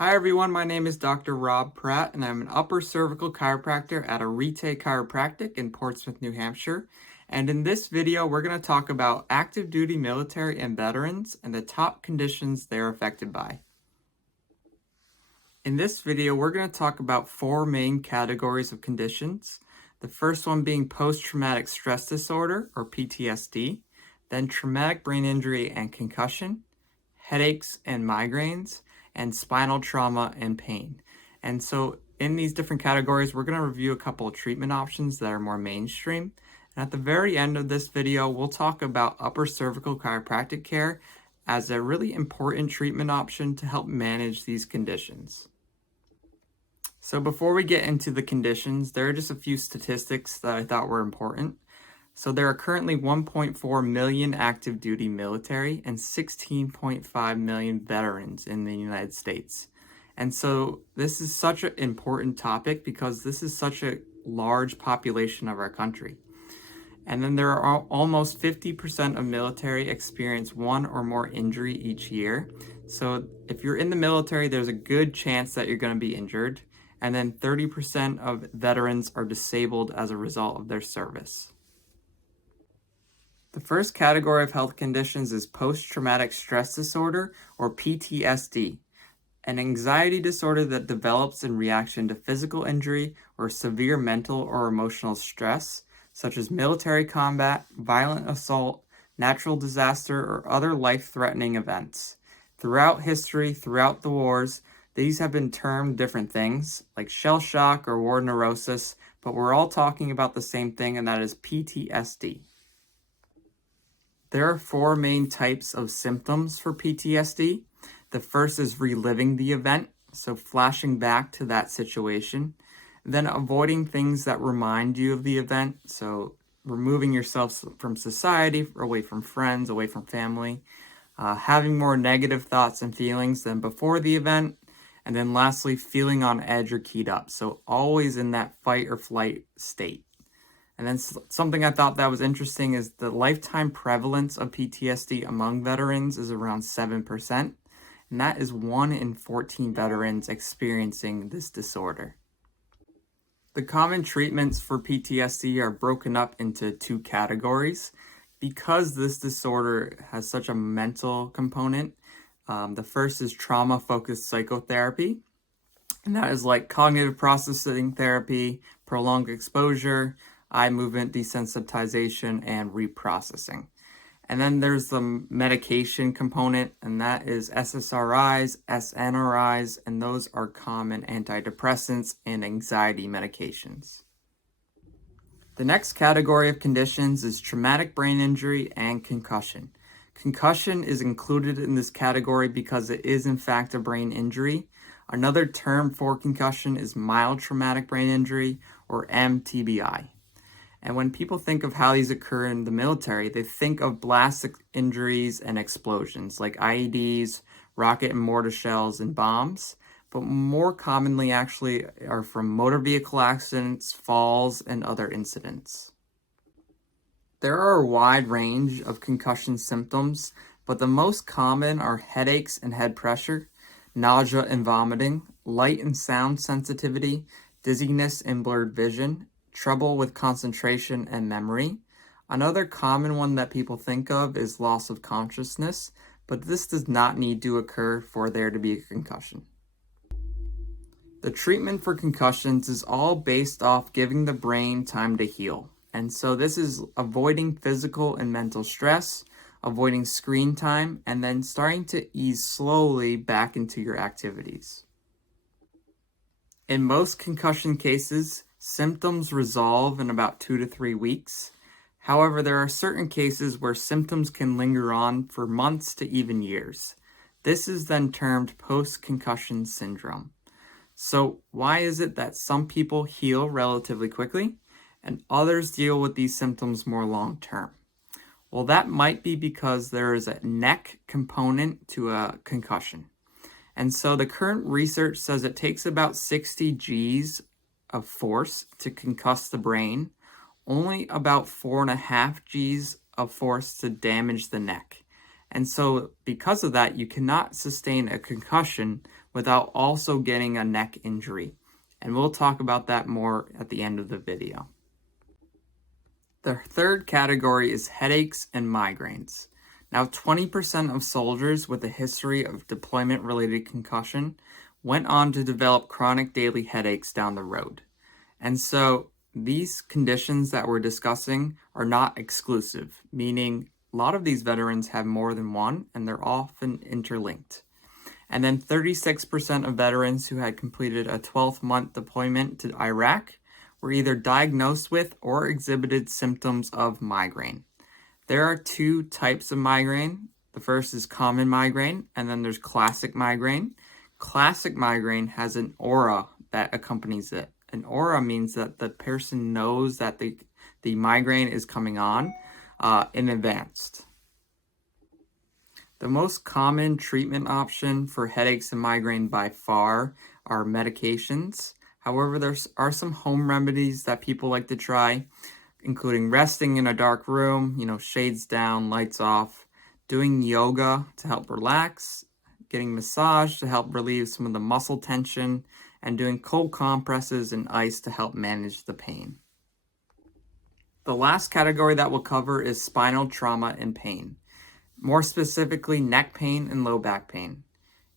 Hi everyone, my name is Dr. Rob Pratt and I'm an upper cervical chiropractor at Arete Chiropractic in Portsmouth, New Hampshire. And in this video, we're going to talk about active duty military and veterans and the top conditions they're affected by. In this video, we're going to talk about four main categories of conditions. The first one being post-traumatic stress disorder or PTSD, then traumatic brain injury and concussion, headaches and migraines, and spinal trauma and pain. And so in these different categories, we're going to review a couple of treatment options that are more mainstream. And at the very end of this video, we'll talk about upper cervical chiropractic care as a really important treatment option to help manage these conditions. So before we get into the conditions, there are just a few statistics that I thought were important. So there are currently 1.4 million active duty military and 16.5 million veterans in the United States. And so this is such an important topic because this is such a large population of our country. And then there are almost 50% of military experience one or more injury each year. So if you're in the military, there's a good chance that you're going to be injured. And then 30% of veterans are disabled as a result of their service. The first category of health conditions is post-traumatic stress disorder, or PTSD, an anxiety disorder that develops in reaction to physical injury or severe mental or emotional stress, such as military combat, violent assault, natural disaster, or other life-threatening events. Throughout history, throughout the wars, these have been termed different things, like shell shock or war neurosis, but we're all talking about the same thing, and that is PTSD. There are four main types of symptoms for PTSD. The first is reliving the event, so flashing back to that situation. Then avoiding things that remind you of the event, so removing yourself from society, away from friends, away from family. Having more negative thoughts and feelings than before the event. And then lastly, feeling on edge or keyed up, so always in that fight or flight state. And then something I thought that was interesting is the lifetime prevalence of PTSD among veterans is around 7%, and that is 1 in 14 veterans experiencing this disorder. The common treatments for PTSD are broken up into two categories. Because this disorder has such a mental component, the first is trauma-focused psychotherapy, and that is like cognitive processing therapy, prolonged exposure, eye movement desensitization, and reprocessing. And then there's the medication component, and that is SSRIs, SNRIs, and those are common antidepressants and anxiety medications. The next category of conditions is traumatic brain injury and concussion. Concussion is included in this category because it is in fact a brain injury. Another term for concussion is mild traumatic brain injury, or MTBI. And when people think of how these occur in the military, they think of blast injuries and explosions like IEDs, rocket and mortar shells, and bombs. But more commonly actually are from motor vehicle accidents, falls, and other incidents. There are a wide range of concussion symptoms, but the most common are headaches and head pressure, nausea and vomiting, light and sound sensitivity, dizziness and blurred vision, trouble with concentration and memory. Another common one that people think of is loss of consciousness, but this does not need to occur for there to be a concussion. The treatment for concussions is all based off giving the brain time to heal. And so this is avoiding physical and mental stress, avoiding screen time, and then starting to ease slowly back into your activities. In most concussion cases, symptoms resolve in about 2 to 3 weeks. However, there are certain cases where symptoms can linger on for months to even years. This is then termed post-concussion syndrome. So why is it that some people heal relatively quickly and others deal with these symptoms more long-term? Well, that might be because there is a neck component to a concussion. And so the current research says it takes about 60 Gs of force to concuss the brain, only about 4.5 Gs of force to damage the neck. And so because of that, you cannot sustain a concussion without also getting a neck injury. And we'll talk about that more at the end of the video. The third category is headaches and migraines. Now, 20% of soldiers with a history of deployment-related concussion went on to develop chronic daily headaches down the road. And so these conditions that we're discussing are not exclusive, meaning a lot of these veterans have more than one, and they're often interlinked. And then 36% of veterans who had completed a 12-month deployment to Iraq were either diagnosed with or exhibited symptoms of migraine. There are two types of migraine. The first is common migraine, and then there's classic migraine. Classic migraine has an aura that accompanies it. An aura means that the person knows that the migraine is coming on in advance. The most common treatment option for headaches and migraine by far are medications. However, there are some home remedies that people like to try, including resting in a dark room, shades down, lights off, doing yoga to help relax, getting massage to help relieve some of the muscle tension, and doing cold compresses and ice to help manage the pain. The last category that we'll cover is spinal trauma and pain. More specifically, neck pain and low back pain.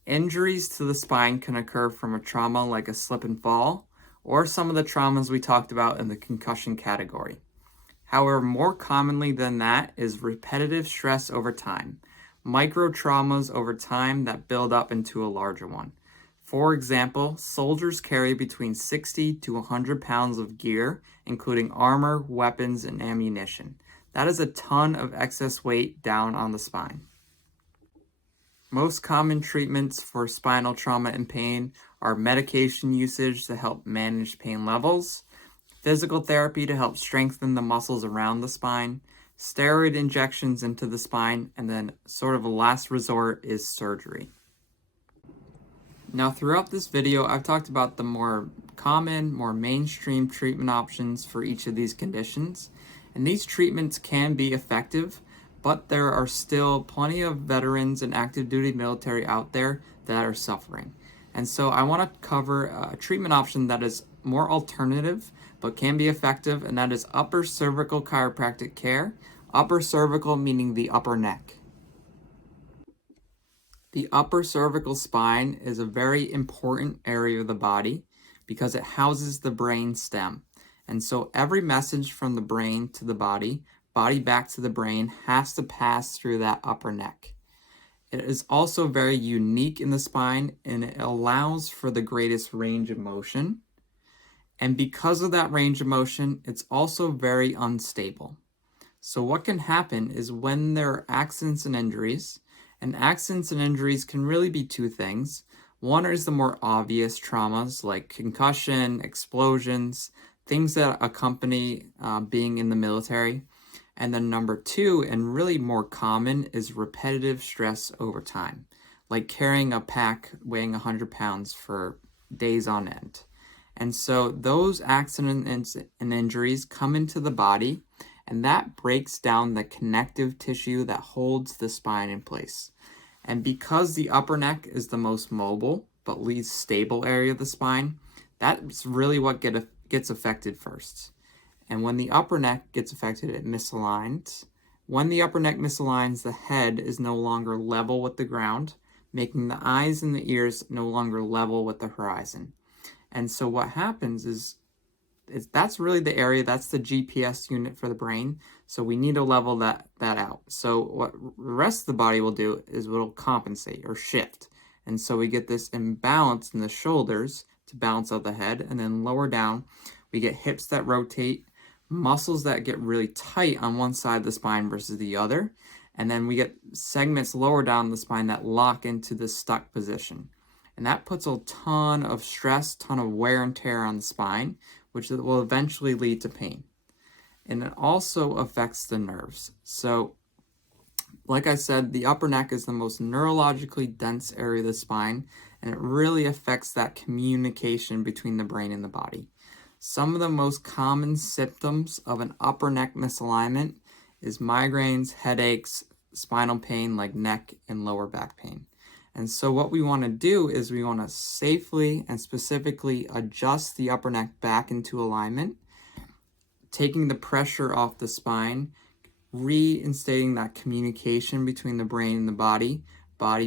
Injuries to the spine can occur from a trauma like a slip and fall, or some of the traumas we talked about in the concussion category. However, more commonly than that is repetitive stress over time, micro traumas over time that build up into a larger one. For example, soldiers carry between 60 to 100 pounds of gear, including armor, weapons, and ammunition. That is a ton of excess weight down on the spine. Most common treatments for spinal trauma and pain are medication usage to help manage pain levels, physical therapy to help strengthen the muscles around the spine, steroid injections into the spine, and then sort of a last resort is surgery. Now, throughout this video, I've talked about the more common, more mainstream treatment options for each of these conditions. And these treatments can be effective, but there are still plenty of veterans and active duty military out there that are suffering. And so I want to cover a treatment option that is more alternative, but can be effective, and that is upper cervical chiropractic care. Upper cervical meaning the upper neck. The upper cervical spine is a very important area of the body because it houses the brain stem. And so every message from the brain to the body back to the brain, has to pass through that upper neck. It is also very unique in the spine, and it allows for the greatest range of motion. And because of that range of motion, it's also very unstable. So what can happen is when there are accidents and injuries can really be two things. One is the more obvious traumas like concussion, explosions, things that accompany being in the military. And then number two, and really more common, is repetitive stress over time, like carrying a pack weighing 100 pounds for days on end. And so those accidents and injuries come into the body, and that breaks down the connective tissue that holds the spine in place. And because the upper neck is the most mobile but least stable area of the spine, that's really what gets affected first. And when the upper neck gets affected, it misaligns. When the upper neck misaligns, the head is no longer level with the ground, making the eyes and the ears no longer level with the horizon. And so what happens is that's really the area, that's the GPS unit for the brain. So we need to level that out. So what the rest of the body will do is it'll compensate or shift. And so we get this imbalance in the shoulders to balance out the head. And then lower down, we get hips that rotate, muscles that get really tight on one side of the spine versus the other. And then we get segments lower down the spine that lock into the stuck position. And that puts a ton of stress, ton of wear and tear on the spine, which will eventually lead to pain. And it also affects the nerves. So, like I said, the upper neck is the most neurologically dense area of the spine, and it really affects that communication between the brain and the body. Some of the most common symptoms of an upper neck misalignment is migraines, headaches, spinal pain like neck and lower back pain. And so what we want to do is we want to safely and specifically adjust the upper neck back into alignment, taking the pressure off the spine, reinstating that communication between the brain and the body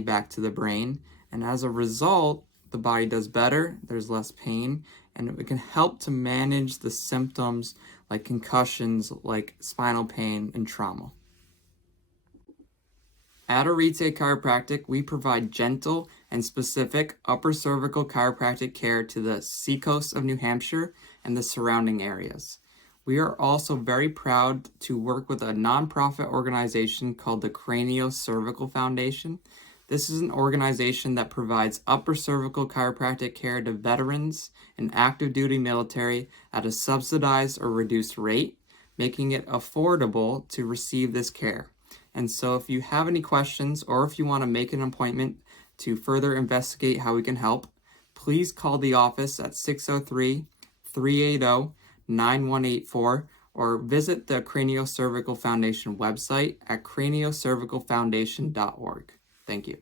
back to the brain. And as a result, the body does better, there's less pain, and it can help to manage the symptoms like concussions, like spinal pain, and trauma. At Arete Chiropractic, we provide gentle and specific upper cervical chiropractic care to the seacoast of New Hampshire and the surrounding areas. We are also very proud to work with a nonprofit organization called the Cervical Foundation. This is an organization that provides upper cervical chiropractic care to veterans and active duty military at a subsidized or reduced rate, making it affordable to receive this care. And so if you have any questions or if you want to make an appointment to further investigate how we can help, please call the office at 603-380-9184 or visit the Cervical Foundation website at craniocervicalfoundation.org. Thank you.